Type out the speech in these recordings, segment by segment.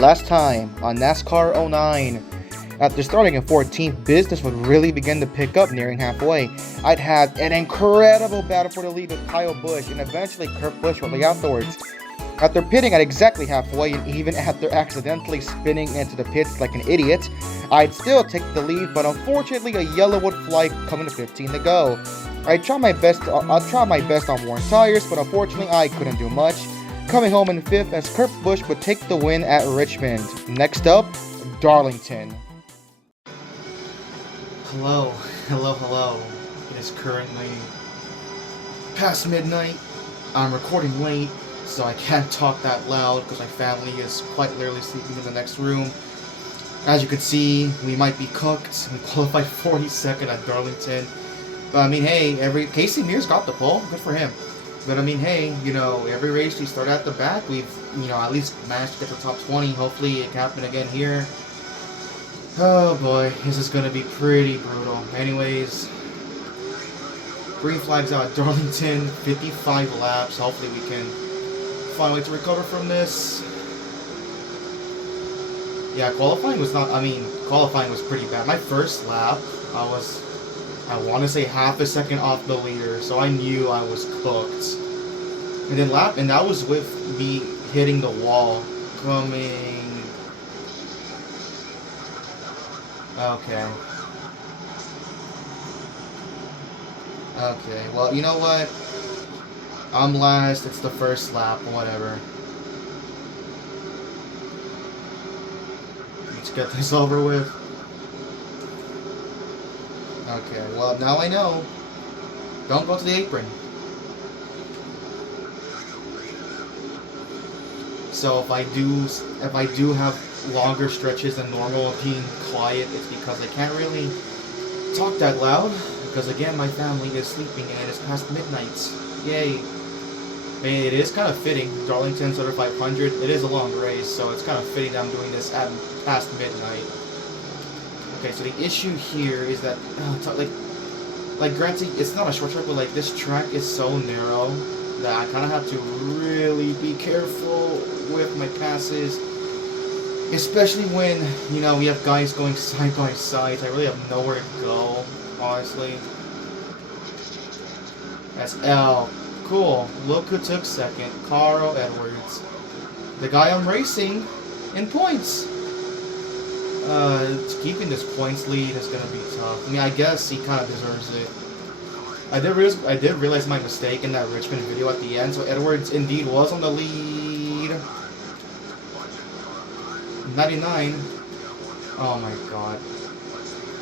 Last time on NASCAR '09, after starting in 14th, business would really begin to pick up nearing halfway. I'd had an incredible battle for the lead with Kyle Busch and eventually Kurt Busch shortly afterwards. After pitting at exactly halfway and even after accidentally spinning into the pits like an idiot, I'd still take the lead, but unfortunately a yellow would fly coming to 15 to go. I'd try my best on worn tires, but unfortunately I couldn't do much, coming home in 5th as Kurt Busch would take the win at Richmond. Next up, Darlington. Hello. It is currently past midnight. I'm recording late, so I can't talk that loud because my family is quite literally sleeping in the next room. As you can see, we might be cooked. We qualified 42nd at Darlington. But I mean, hey, Casey Mears got the pole. Good for him. But I mean, hey, every race we start at the back, we've, at least managed to get the top 20. Hopefully it can happen again here. Oh boy, this is going to be pretty brutal. Anyways, green flags out at Darlington, 55 laps. Hopefully we can find a way to recover from this. Yeah, qualifying was pretty bad. My first lap, I want to say half a second off the leader, so I knew I was cooked. And that was with me hitting the wall, coming. Okay, well, you know what? I'm last, it's the first lap, whatever. Let's get this over with. Okay, well, now I know. Don't go to the apron. So if I do have longer stretches than normal of being quiet, it's because I can't really talk that loud, because again my family is sleeping and it's past midnight. Yay. I mean, it is kind of fitting. Darlington's under 500. It is a long race, so it's kind of fitting that I'm doing this at past midnight. Okay, so the issue here is that like granted it's not a short track, but like this track is so narrow that I kind of have to really be careful with my passes. Especially when, we have guys going side by side. I really have nowhere to go, honestly. That's L. Cool. Look who took second. Carl Edwards. The guy I'm racing in points. Keeping this points lead is going to be tough. I mean, I guess he kind of deserves it. I did realize my mistake in that Richmond video at the end. So Edwards indeed was on the lead. 99. Oh my god.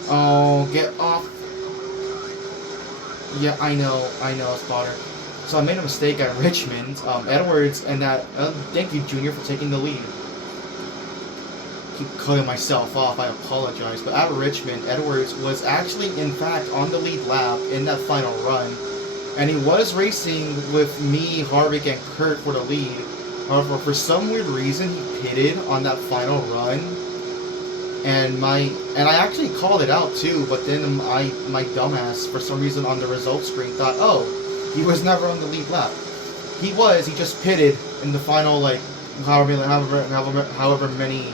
Oh, get off. Yeah, I know, spotter. So I made a mistake at Richmond. Edwards and that. Thank you, Junior, for taking the lead. Keep cutting myself off. I apologize. But at Richmond, Edwards was actually, in fact, on the lead lap in that final run, and he was racing with me, Harvick, and Kurt for the lead. However, for some weird reason, he pitted on that final run, and I actually called it out too. But then my dumbass, for some reason on the results screen, thought, oh, he was never on the lead lap. He was. He just pitted in the final however many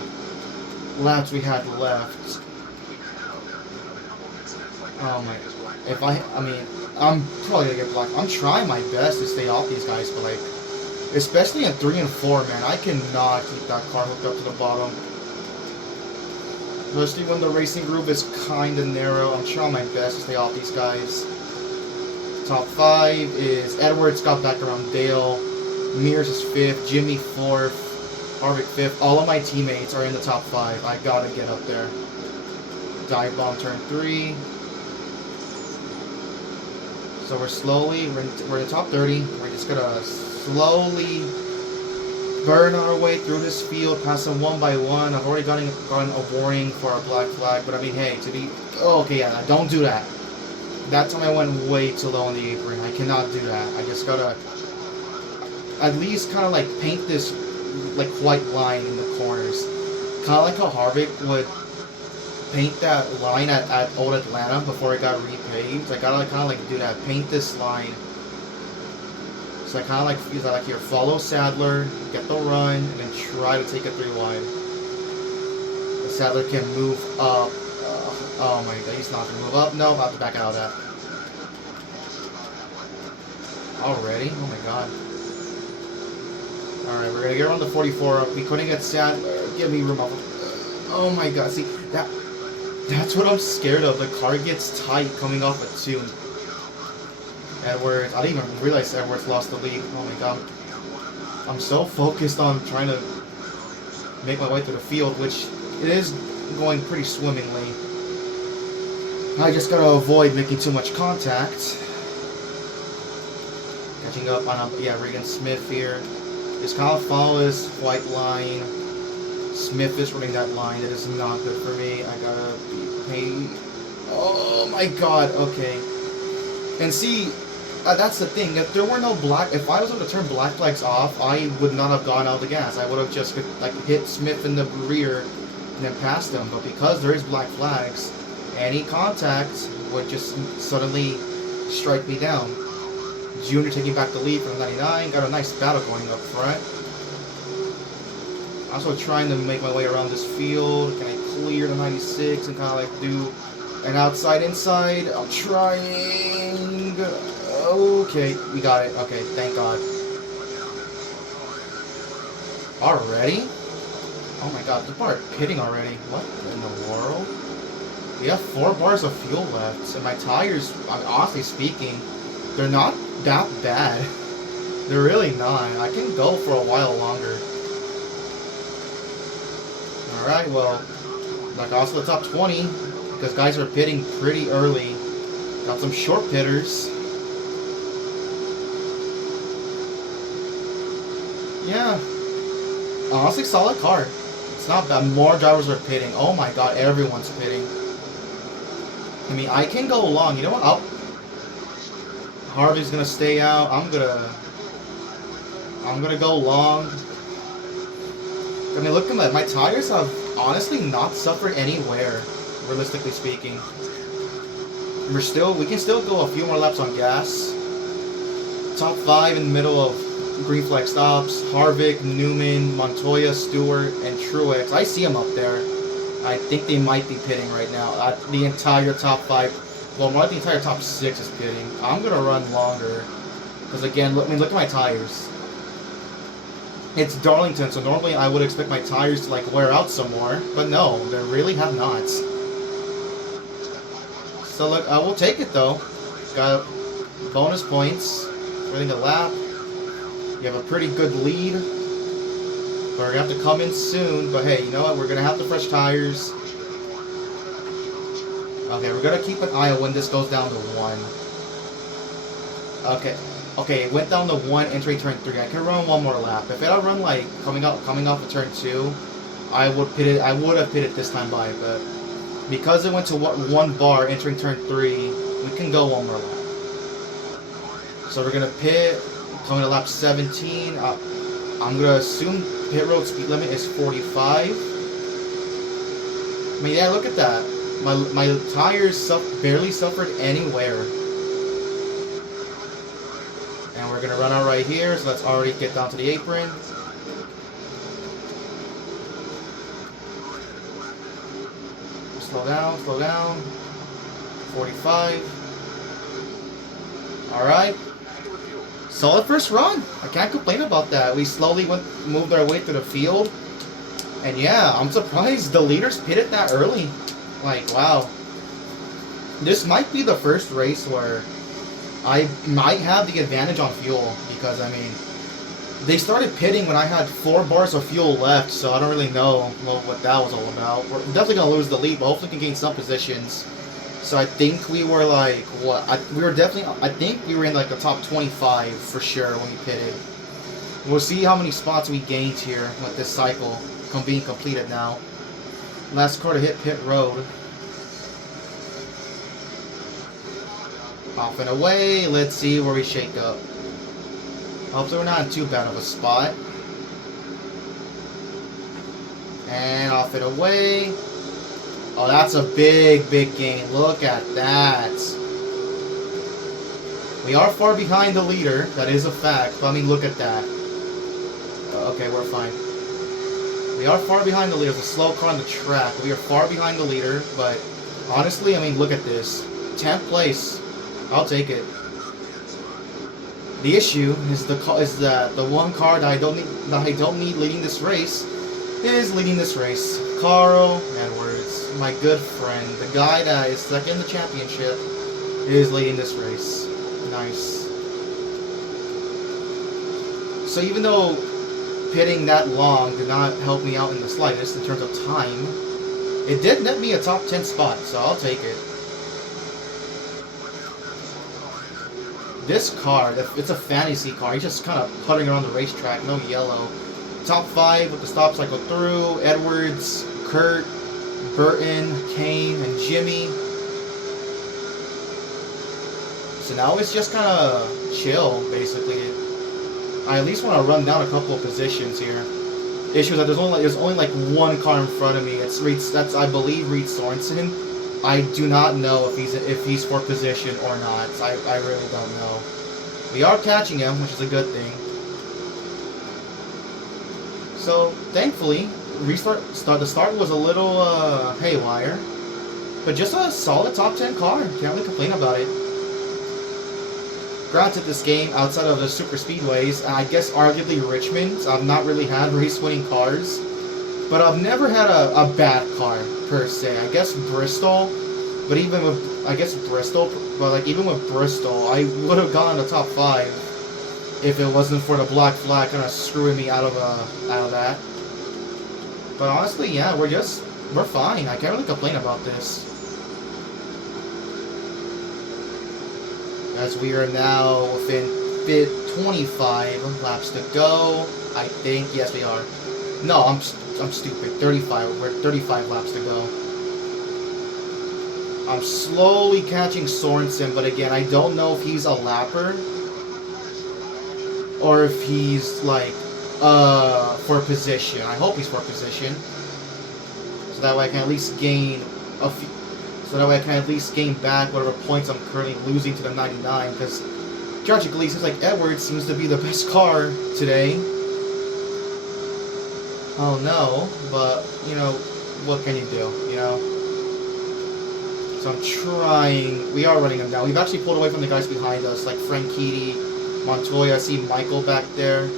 laps we had left. Oh my! I'm probably gonna get blocked. I'm trying my best to stay off these guys, but especially in 3 and 4, man, I cannot keep that car hooked up to the bottom. Especially when the racing group is kind of narrow. I'm trying my best to stay off these guys. Top 5 is Edwards got back around Dale. Mears is 5th. Jimmy 4th. Harvick 5th. All of my teammates are in the top 5. I gotta get up there. Dive bomb turn 3. So we're in the top 30. We're just gonna slowly burn our way through this field, pass them one by one. I've already gotten a warning for our black flag, but I mean, hey, don't do that. That time I went way too low on the apron. I cannot do that. I just gotta at least kind of paint this white line in the corners, kind of like how Harvick would paint that line at Old Atlanta before it got repaved. I gotta kind of do that. Paint this line. So I kind of use that here. Follow Sadler, get the run, and then try to take it 3 wide. The Sadler can move up. Oh my god, he's not gonna move up. No, I'll have to back out of that. Already? Oh my god. Alright, we're gonna get around the 44 up. We couldn't get Sadler. Give me room up. Oh my god, see, that's what I'm scared of. The car gets tight coming off a tune. Edwards, I didn't even realize Edwards lost the lead. Oh my god. I'm so focused on trying to make my way through the field, which it is going pretty swimmingly. I just gotta avoid making too much contact. Catching up on, Regan Smith here. Just kind of follow this white line. Smith is running that line. That is not good for me. I gotta be paid. Oh my god, okay. And see, that's the thing. If there were no if I was able to turn black flags off, I would not have gone out of the gas. I would have just hit Smith in the rear and then passed him. But because there is black flags, any contact would just suddenly strike me down. Junior taking back the lead from 99. Got a nice battle going up front. Also trying to make my way around this field. Can I clear the 96 and kind of do an outside-inside? I'm trying. Okay, we got it. Okay, thank God. Already? Oh my god, people are pitting already. What in the world? We have 4 bars of fuel left, and my tires, honestly speaking, they're not that bad. They're really not. I can go for a while longer. Alright, well, also the top 20, because guys are pitting pretty early. Got some short pitters. Yeah. Honestly, solid car. It's not bad. More drivers are pitting. Oh my god, everyone's pitting. I mean, I can go long. You know what? Harvey's gonna stay out. I'm gonna go long. I mean, look at that. My tires have honestly not suffered any wear, realistically speaking. We can still go a few more laps on gas. Top 5 in the middle of green flag stops. Harvick, Newman, Montoya, Stewart, and Truex. I see them up there. I think they might be pitting right now. The entire top 5, well, more like the entire top 6 is pitting. I'm gonna run longer, because again, look at my tires. It's Darlington, so normally I would expect my tires to wear out some more, but no, they really have not. So look, I will take it though. Got bonus points, winning a lap. You have a pretty good lead, but we're gonna have to come in soon. But hey, you know what? We're gonna have the fresh tires. Okay, we're gonna keep an eye on when this goes down to 1. Okay, it went down to 1 entering turn 3. I can run one more lap. If it had run coming off of turn 2, I would have pitted this time by. But because it went to 1 bar entering turn 3, we can go one more lap. So we're gonna pit. Coming to lap 17. I'm gonna assume pit road speed limit is 45. I mean, yeah, look at that. My tires barely suffered any wear. And we're gonna run out right here, so let's already get down to the apron. Slow down, slow down. 45. Alright. Solid first run. I can't complain about that. We slowly moved our way through the field. And yeah, I'm surprised the leaders pitted that early. Wow. This might be the first race where I might have the advantage on fuel, because, I mean, they started pitting when I had 4 bars of fuel left, so I don't really know what that was all about. We're definitely going to lose the lead, but hopefully we can gain some positions. So I think we were I think we were in the top 25 for sure when we pitted. We'll see how many spots we gained here with this cycle being completed now. Last car to hit pit road. Off and away. Let's see where we shake up. Hopefully we're not in too bad of a spot. And off and away. Oh, that's a big, big gain. Look at that. We are far behind the leader. That is a fact. But I mean, look at that. Okay, we're fine. We are far behind the leader. There's a slow car on the track. We are far behind the leader, but honestly, I mean, look at this. 10th place. I'll take it. The issue is that the one car that I don't need leading this race is leading this race. Carl Edwards, my good friend, the guy that is second in the championship, is leading this race. Nice. So even though pitting that long did not help me out in the slightest in terms of time, it did net me a top 10 spot, so I'll take it. This car, it's a fantasy car. He's just kind of putting around the racetrack, no yellow. Top 5 with the stop cycle through. Edwards, Kurt, Burton, Kane, and Jimmy. So now it's just kind of chill, basically. I at least want to run down a couple of positions here. Issue is that there's only like one car in front of me. That's I believe Reed Sorensen. I do not know if he's for position or not. I really don't know. We are catching him, which is a good thing. So thankfully, the start was a little haywire, but just a solid top 10 car. Can't really complain about it. Granted, this game, outside of the super speedways, I guess arguably Richmond, I've not really had race-winning cars, but I've never had a bad car per se. I guess Bristol, but even with even with Bristol, I would have gone to top 5 if it wasn't for the black flag kind of screwing me out of that. But honestly, yeah, we're fine. I can't really complain about this. As we are now within 25 laps to go. I think, yes we are. No, I'm stupid. 35. We're 35 laps to go. I'm slowly catching Sorensen, but again, I don't know if he's a lapper or if he's like for position. I hope he's for position, so that way I can at least gain a few. So that way I can at least gain back whatever points I'm currently losing to the 99. Because tragically, it seems like Edwards seems to be the best car today. Oh no, but you know, what can you do? You know. So I'm trying. We are running them down. We've actually pulled away from the guys behind us, like Franchitti, Montoya. I see Michael back there.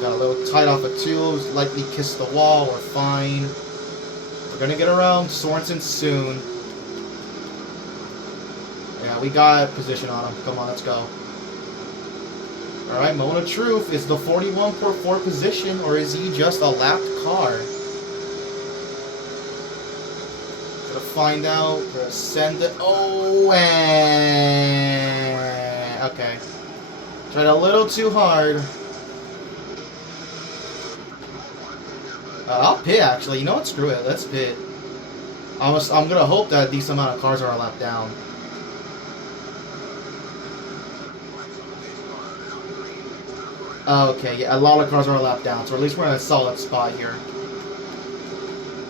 Got a little tight off of 2. Likely kissed the wall. We're fine. We're gonna get around Sorensen soon. Yeah, we got position on him. Come on, let's go. Alright, moment of truth. Is the 41.4 position, or is he just a lapped car? Gonna find out. We're gonna send it. Oh, and okay. Tried a little too hard. I'll pit, actually. You know what? Screw it. Let's pit. I'm gonna hope that a decent amount of cars are a lap down. Okay, yeah, a lot of cars are a lap down, so at least we're in a solid spot here.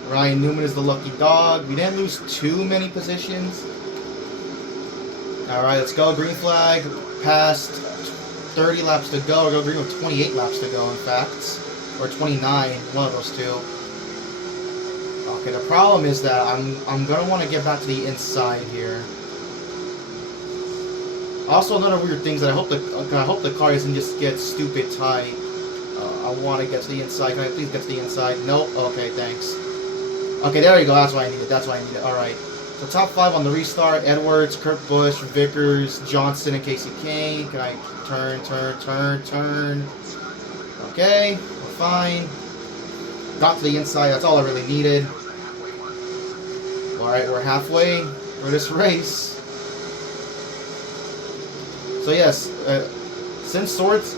Ryan Newman is the lucky dog. We didn't lose too many positions. Alright, let's go. Green flag. Past 30 laps to go. We're going green with 28 laps to go, in fact. Or 29, one of those two. Okay, the problem is that I'm gonna want to get back to the inside here. Also, another weird thing is that I hope the car doesn't just get stupid tight. I want to get to the inside. Can I please get to the inside? Nope. Okay, thanks. Okay, there you go. That's what I needed. That's what I needed. All right. So top 5 on the restart: Edwards, Kurt Busch, Vickers, Johnson, and Casey Kane. Can I turn? Okay. Fine. Got to the inside. That's all I really needed. Alright, we're halfway for this race. So yes, since Swords...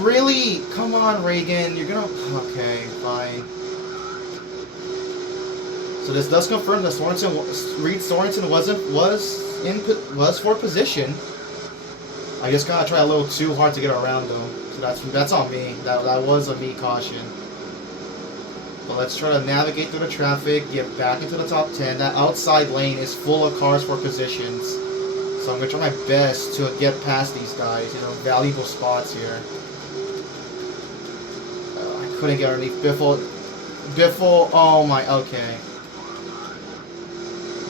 really? Come on, Reagan. You're gonna... Okay, fine. So this does confirm that Reed Sorensen was for position. I just gotta try a little too hard to get around though. So that's on me. That was a me caution. But let's try to navigate through the traffic, get back into the top 10. That outside lane is full of cars for positions. So I'm gonna try my best to get past these guys. You know, valuable spots here. I Couldn't get underneath. Biffle, oh my, okay.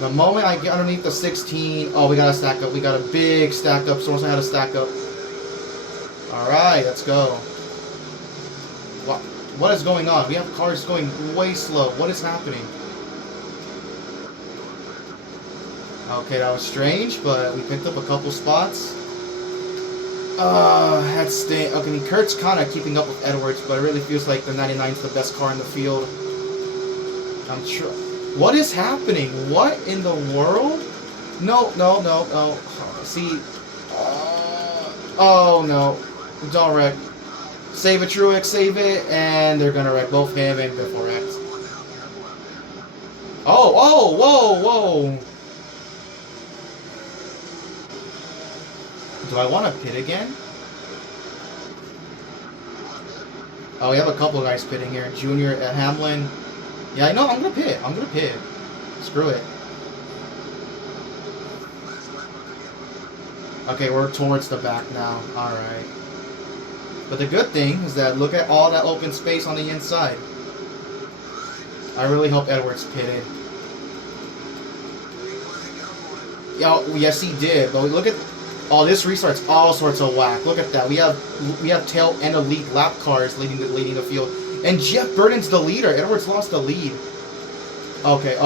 The moment I get underneath the 16, oh, we got to stack up. We got a big stack up. Someone had to stack up. Alright, let's go. What is going on? We have cars going way slow. What is happening? Okay, that was strange, but we picked up a couple spots. That's staying. Okay, I mean, Kurt's kind of keeping up with Edwards, but it really feels like the 99 is the best car in the field. I'm sure. What is happening? What in the world? No. See. Oh no. Don't wreck. Save it, Truex, save it, and they're gonna wreck both him and Biffle wrecked. Whoa. Do I want to pit again? Oh, we have a couple guys pitting here. Junior at Hamlin. Yeah, I know. I'm gonna pit. Screw it. Okay, we're towards the back now. Alright. But the good thing is that look at all that open space on the inside. I really hope Edwards pitted. Yes, he did. But look at... Oh, this restart's all sorts of whack. Look at that. We have tail and elite lap cars leading the field. And Jeff Burton's the leader. Edwards lost the lead. Okay.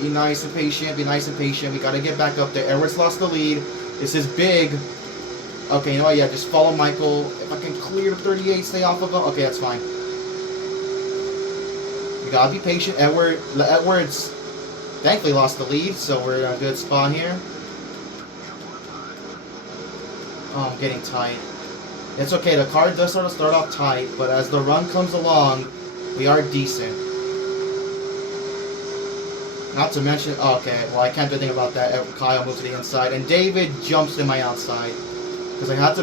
Be nice and patient. We gotta get back up there. Edwards lost the lead. This is big. Okay, you know what? Yeah, just follow Michael. If I can clear the 38, stay off of him. Okay, that's fine. You gotta be patient. Edwards thankfully lost the lead, so we're in a good spot here. Oh, I'm getting tight. It's okay, the car does sort of start off tight, but as the run comes along, we are decent. Not to mention, okay, well, I can't do anything about that. Kyle moves to the inside, and David jumps in my outside. Because I had to,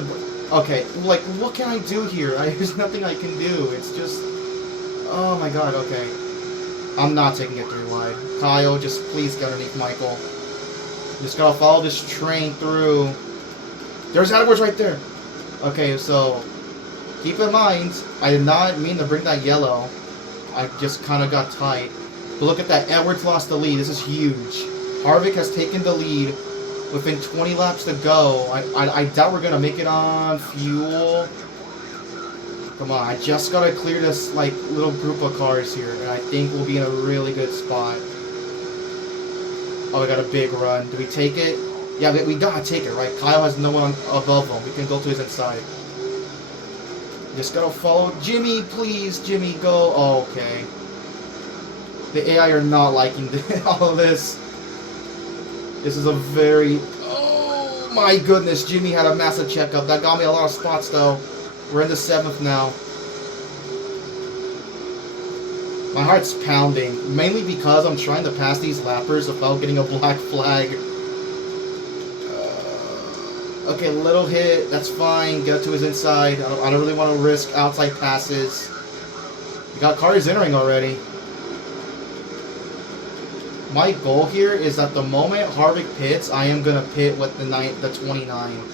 okay, like, what can I do here? There's nothing I can do. It's just, oh my god, okay. I'm not taking it through wide. Kyle, just please get underneath Michael. Just gotta follow this train through. There's Edwards right there. Okay, so keep in mind, I did not mean to bring that yellow. I just kind of got tight. But look at that. Edwards lost the lead. This is huge. Harvick has taken the lead within 20 laps to go. I doubt we're going to make it on fuel. Come on. I just got to clear this like little group of cars here. And I think we'll be in a really good spot. Oh, we got a big run. Do we take it? Yeah, we gotta take it, right? Kyle has no one above him. We can go to his inside. Just gotta follow. Jimmy, please. Jimmy, go. Oh, okay. The AI are not liking all of this. This is a very... Oh, my goodness. Jimmy had a massive checkup. That got me a lot of spots, though. We're in the 7th now. My heart's pounding. Mainly because I'm trying to pass these lappers without getting a black flag. Okay, little hit, that's fine. Get to his inside. I don't really want to risk outside passes. We got cars entering already. My goal here is that the moment Harvick pits, I am going to pit with the 29.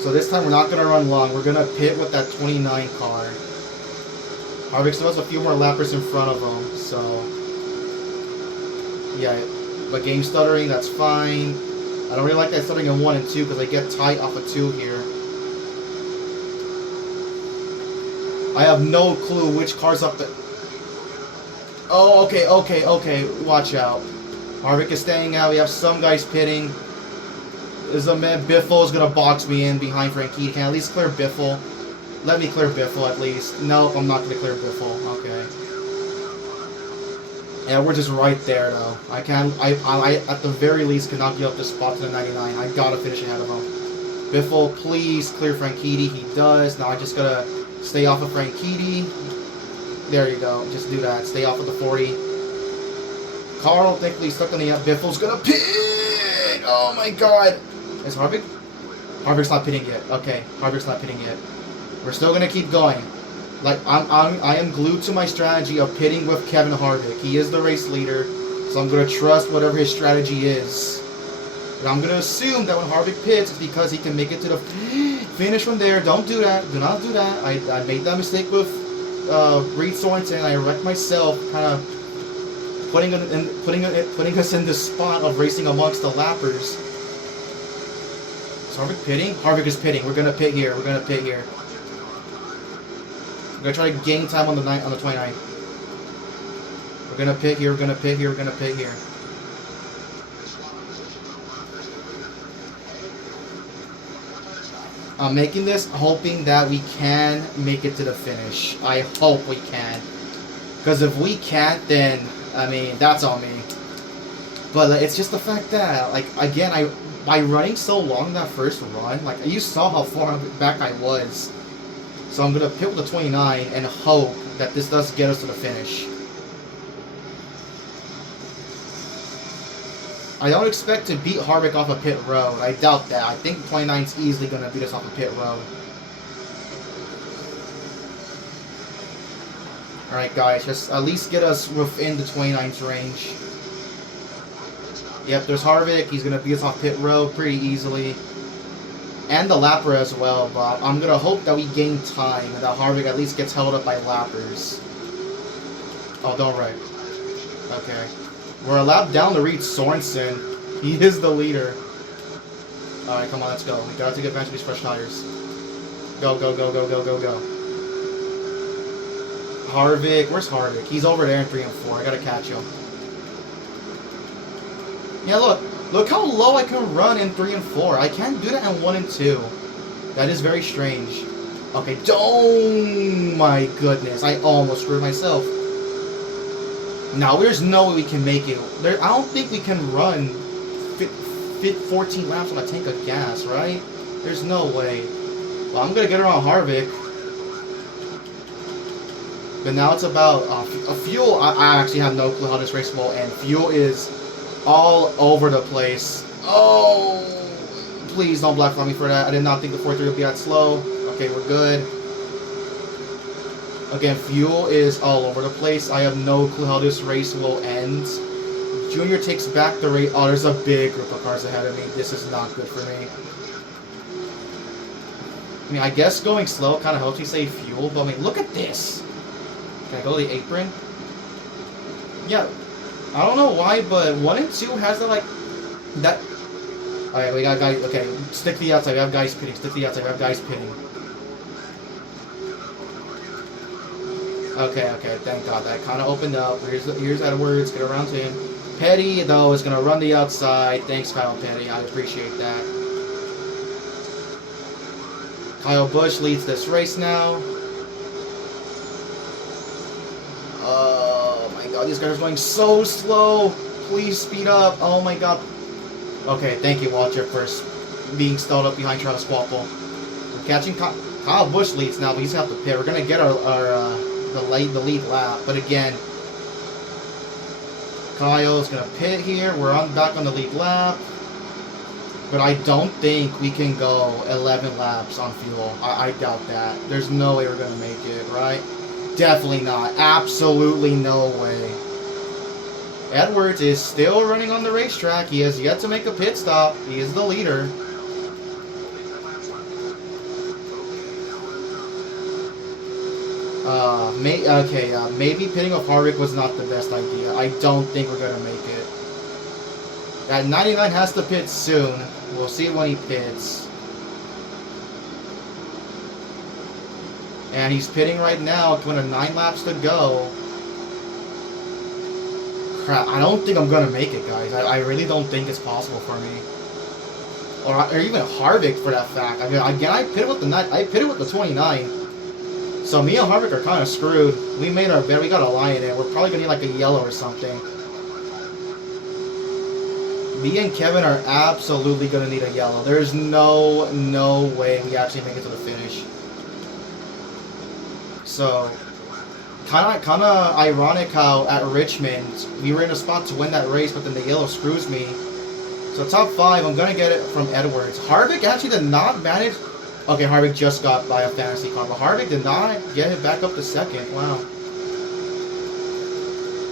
So this time we're not going to run long. We're going to pit with that 29 car. Harvick still has a few more lappers in front of him, so... Yeah, but game stuttering, that's fine. I don't really like that stuttering in 1 and 2 because I get tight off of 2 here. I have no clue which car's up the... Oh, okay. Watch out. Harvick is staying out. We have some guys pitting. There's a man. Biffle is going to box me in behind Frankie. Can I at least clear Biffle? Let me clear Biffle at least. Nope, I'm not going to clear Biffle. Okay. Yeah, we're just right there, though. I at the very least cannot give up this spot to the 99. I gotta finish ahead of him. Biffle, please clear Franchitti. He does. Now I just gotta stay off of Franchitti. There you go. Just do that. Stay off of the 40. Carl, thankfully, stuck on the up. Biffle's gonna pit! Oh my god! Is Harvick? Harvick's not pitting yet. Okay, Harvick's not pitting yet. We're still gonna keep going. Like, I am glued to my strategy of pitting with Kevin Harvick. He is the race leader, so I'm going to trust whatever his strategy is. And I'm going to assume that when Harvick pits, it's because he can make it to the finish from there. Don't do that. Do not do that. I made that mistake with Reed Sorensen. I wrecked myself, kind of putting us in this spot of racing amongst the lappers. Is Harvick pitting? Harvick is pitting. We're going to pit here. We're going to pit here. We're going to try to gain time on the 29th. We're going to pit here. We're going to pit here. We're going to pit here. I'm making this hoping that we can make it to the finish. I hope we can. Because if we can't, then, I mean, that's on me. But it's just the fact that, like, again, by running so long that first run, like, you saw how far back I was. So I'm going to pit with the 29 and hope that this does get us to the finish. I don't expect to beat Harvick off a pit road. I doubt that. I think 29's easily going to beat us off a pit road. Alright guys, just at least get us within the 29's range. Yep, there's Harvick. He's going to beat us off pit road pretty easily. And the lapper as well, but I'm going to hope that we gain time and that Harvick at least gets held up by lappers. Oh, don't wreck. Okay. We're a lap down to Reed Sorensen. He is the leader. Alright, come on, let's go. We gotta take advantage of these fresh tires. Go, go, go, go, go, go, go. Harvick. Where's Harvick? He's over there in 3 and 4. I gotta catch him. Yeah, look. Look how low I can run in 3 and 4. I can't do that in 1 and 2. That is very strange. Okay, oh my goodness. I almost screwed myself. Now, there's no way we can make it. I don't think we can run 14 laps on a tank of gas, right? There's no way. Well, I'm going to get around Harvick. But now it's about fuel. I actually have no clue how this race will end. Fuel is all over the place. Oh, please don't black flag me for that. I did not think the 4-3 would be that slow. Okay, we're good. Again, fuel is all over the place. I have no clue how this race will end. Junior takes back the race. Oh, there's a big group of cars ahead of me. This is not good for me. I mean, I guess going slow kind of helps me save fuel, but I mean, look at this. Can I go to the apron? Yeah. I don't know why, but 1 and 2 has that, like, that... Alright, we got guys... Okay, stick to the outside. We have guys pitting. Stick to the outside. We have guys pitting. Okay, okay, thank God. That kind of opened up. Here's Edwards. Get around to him. Petty, though, is going to run the outside. Thanks, Kyle Petty. I appreciate that. Kyle Busch leads this race now. Oh, my God. These guys are going so slow. Please speed up. Oh, my God. Okay, thank you, Walter, for being stalled up behind Travis Quapple. We're catching Kyle Busch leads now, but he's going to have to pit. We're going to get the lead lap, but again, Kyle's gonna pit here. We're back on the lead lap, but I don't think we can go 11 laps on fuel. I doubt that. There's no way we're gonna make it, right? Definitely not. Absolutely no way. Edwards is still running on the racetrack. He has yet to make a pit stop. He is the leader. Maybe pitting off Harvick was not the best idea. I don't think we're going to make it. That 99 has to pit soon. We'll see when he pits. And he's pitting right now when 9 laps to go. Crap, I don't think I'm going to make it, guys. I really don't think it's possible for me. Or even Harvick for that fact. I mean, again, I pitted with the 29. So me and Harvick are kind of screwed. We made our bet. We got a line in. We're probably going to need like a yellow or something. Me and Kevin are absolutely going to need a yellow. There's no way we actually make it to the finish. So, kind of ironic how at Richmond, we were in a spot to win that race, but then the yellow screws me. So top 5, I'm going to get it from Edwards. Harvick actually did not manage... Okay, Harvick just got by a fantasy car, but Harvick did not get it back up to 2nd. Wow.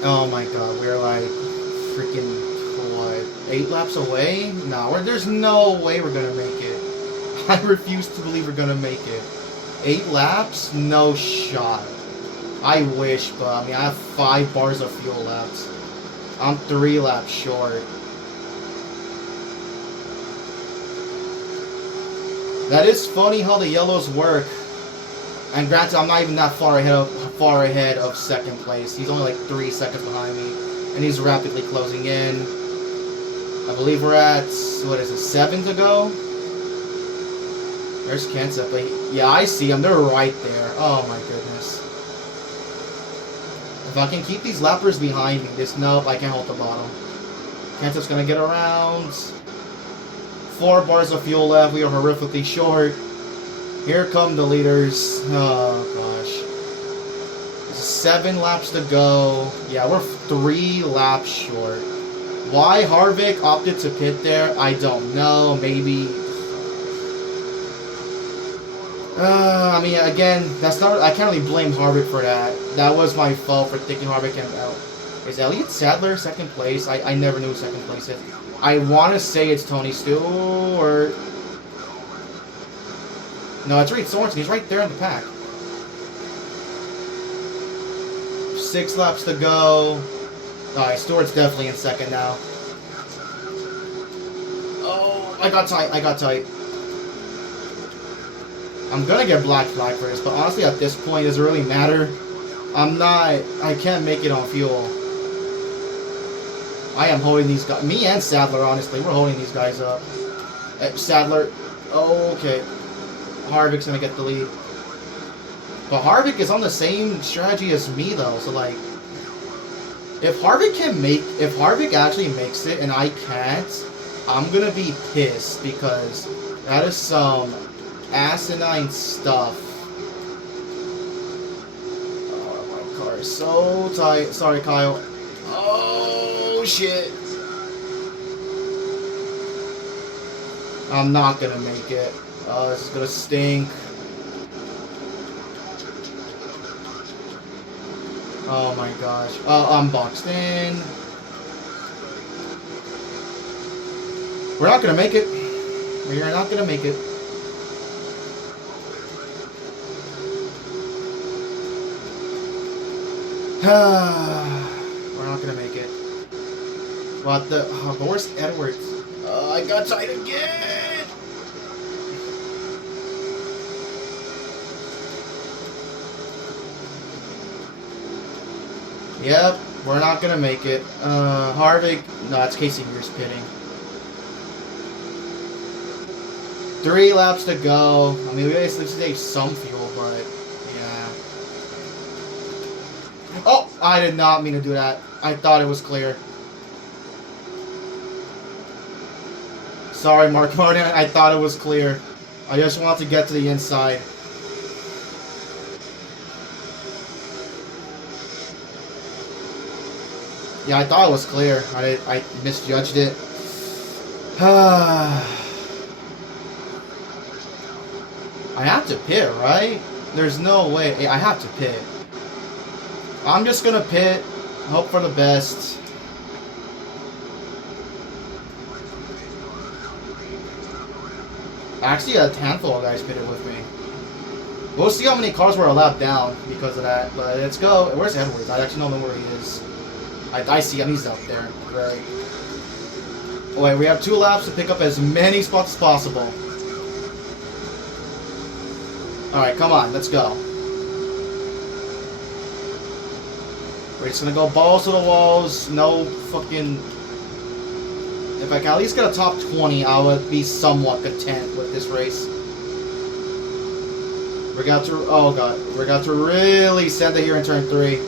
Oh my God, we're like freaking what? 8 laps away? No, there's no way we're gonna make it. I refuse to believe we're gonna make it. 8 laps? No shot. I wish, but I mean, I have 5 bars of fuel left. I'm 3 laps short. That is funny how the yellows work. And granted, I'm not even that far ahead of second place. He's only like 3 seconds behind me, and he's rapidly closing in. I believe we're at, what is it, 7 to go? There's Kenseth, but yeah, I see them. They're right there. Oh my goodness. If I can keep these lappers behind me, nope, I can't hold the bottom. Kenseth's gonna get around. 4 bars of fuel left. We are horrifically short. Here come the leaders. Oh gosh. 7 laps to go. Yeah, we're 3 laps short. Why Harvick opted to pit there, I don't know. Maybe. I mean, again, that's not. I can't really blame Harvick for that. That was my fault for thinking Harvick and out. Is Elliott Sadler second place? I never knew second place is. I want to say it's Tony Stewart. No, it's Reed Sorensen. He's right there in the pack. 6 laps to go. Alright, Stewart's definitely in second now. Oh, I got tight. I'm gonna get black flag for this, but honestly at this point, does it really matter? I can't make it on fuel. I am holding these guys, me and Sadler, honestly, we're holding these guys up. Sadler, okay. Harvick's gonna get the lead. But Harvick is on the same strategy as me though, so like, if Harvick actually makes it and I can't, I'm gonna be pissed because that is some asinine stuff. Oh, my car is so tight. Sorry, Kyle. Oh, shit. I'm not gonna make it. This is gonna stink. Oh my gosh. I'm boxed in. We're not gonna make it. We are not gonna make it. We're not gonna make it. What the? Oh, but where's Edwards? I got tight again! Yep, we're not gonna make it. Harvick, no, it's Casey Mears pitting. 3 laps to go. I mean, we basically saved some fuel, but yeah. Oh, I did not mean to do that. I thought it was clear. Sorry, Mark Martin. I thought it was clear. I just wanted to get to the inside. Yeah, I thought it was clear. I misjudged it. I have to pit, right? There's no way. I have to pit. I'm just gonna pit. Hope for the best. Actually, a handful of guys pitted with me. We'll see how many cars were allowed down because of that. But let's go. Where's Edwards? I actually don't know where he is. I see him. He's up there. Great. Oh, wait, we have 2 laps to pick up as many spots as possible. Alright, come on. Let's go. We're just going to go balls to the walls. No fucking... If I can at least get a top 20, I would be somewhat content with this race. We're going to... Oh, God. We're going to really send it here in turn 3.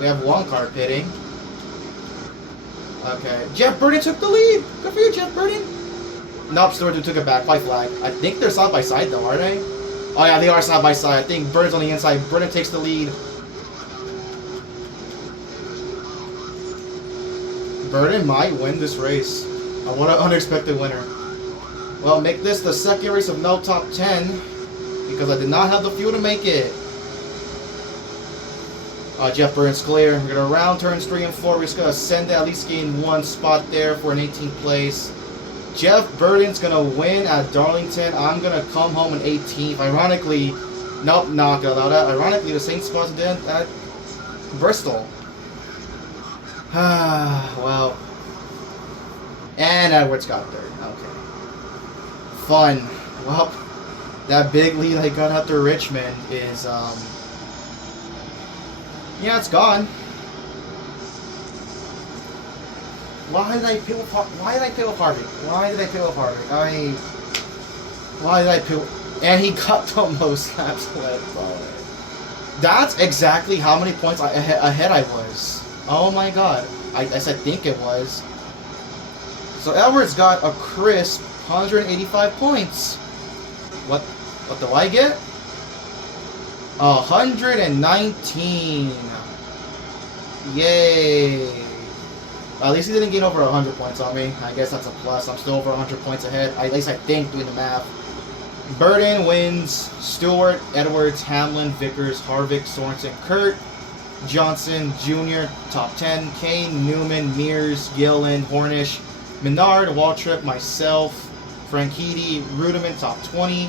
We have 1 car pitting. Okay. Jeff Burton took the lead. Good for you, Jeff Burton. Nope, Stewart took it back. White flag. I think they're side by side though, are they? Oh yeah, they are side by side. I think Burton's on the inside. Burton takes the lead. Burton might win this race. What an unexpected winner. Well, make this the second race of no top 10 because I did not have the fuel to make it. Jeff Burton's clear. We're going to round turns 3 and 4. We're just going to send at least gain 1 spot there for an 18th place. Jeff Burton's going to win at Darlington. I'm going to come home in 18th. Ironically, nope, not going to allow that. Ironically, the same spot as at Bristol. Well. And Edwards got third. Okay. Fun. Well, that big lead I got after Richmond is, yeah, it's gone. Why did I pick up Harvick? Why did I pick up Harvick? Why did I pick? And he got the most laps left, bro. That's exactly how many points ahead I was. Oh my god. I think it was. So Edwards got a crisp 185 points. What do I get? 119. Yay. At least he didn't get over 100 points on me. I guess that's a plus. I'm still over 100 points ahead. At least I think, doing the math. Burton wins. Stewart, Edwards, Hamlin, Vickers, Harvick, Sorensen, Kurt, Johnson, Jr., top 10. Kane, Newman, Mears, Gillen, Hornish, Menard, Waltrip, myself, Franchitti, Rudiman, top 20.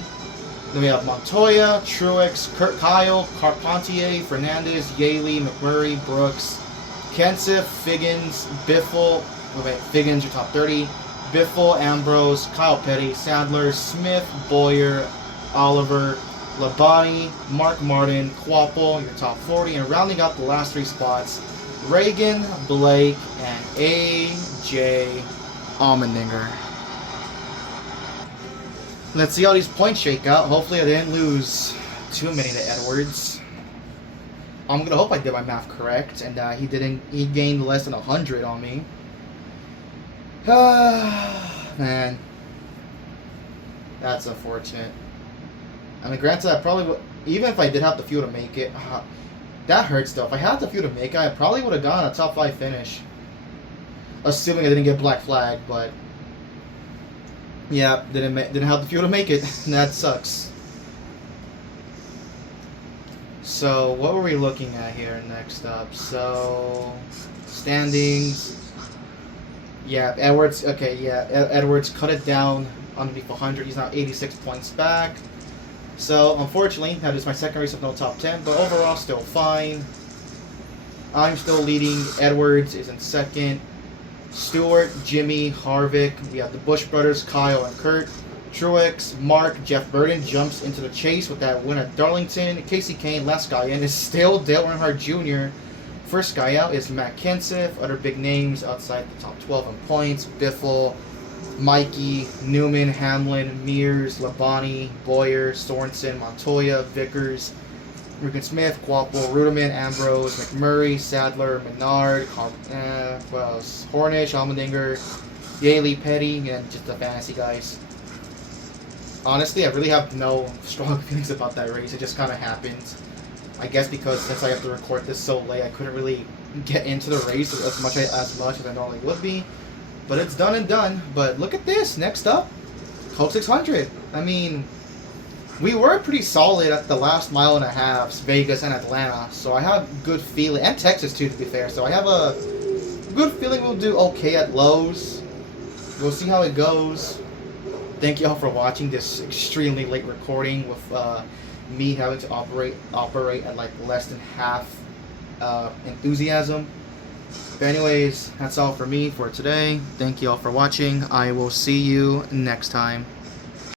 Then we have Montoya, Truex, Kyle, Carpentier, Fernandez, Yaley, McMurray, Brooks, Kenseth, Figgins, Biffle, Figgins, your top 30, Biffle, Ambrose, Kyle Petty, Sadler, Smith, Boyer, Oliver, Labonte, Mark Martin, Quapple, your top 40, and rounding out the last 3 spots, Reagan, Blake, and AJ Allmendinger. Let's see how these points shake out. Hopefully I didn't lose too many to Edwards. I'm gonna hope I did my math correct and he gained less than 100 on me. Man. That's unfortunate. I mean, granted, I probably would, even if I did have the fuel to make it, that hurts though. If I had the fuel to make it, I probably would have gotten a top 5 finish. Assuming I didn't get black flag, but yeah, didn't have the fuel to make it. That sucks. So, what were we looking at here next up? So, standings. Yeah, Edwards. Okay, yeah, Edwards cut it down underneath 100. He's now 86 points back. So, unfortunately, that is my second race of no top 10, but overall, still fine. I'm still leading. Edwards is in second. Stewart, Jimmy, Harvick. We have the Busch brothers, Kyle and Kurt. Truex, Mark, Jeff Burton jumps into the chase with that win at Darlington. Casey Kane, last guy in, is still Dale Earnhardt Jr. First guy out is Matt Kenseth. Other big names outside the top 12 in points: Biffle, Mikey, Newman, Hamlin, Mears, Labonte, Boyer, Sorensen, Montoya, Vickers, Regan Smith, Quapple, Rudiman, Ambrose, McMurray, Sadler, Menard, Hornish, Allmendinger, Yaley, Petty, and just the fantasy guys. Honestly, I really have no strong feelings about that race. It just kind of happened. I guess because since I have to record this so late, I couldn't really get into the race as much as I normally would be. But it's done and done. But look at this. Next up, Coke 600. I mean, we were pretty solid at the last mile and a half, Vegas and Atlanta. So I have good feeling, and Texas too, to be fair. So I have a good feeling we'll do okay at Lowe's. We'll see how it goes. Thank you all for watching this extremely late recording with me having to operate at like less than half enthusiasm. But anyways, that's all for me for today. Thank you all for watching. I will see you next time.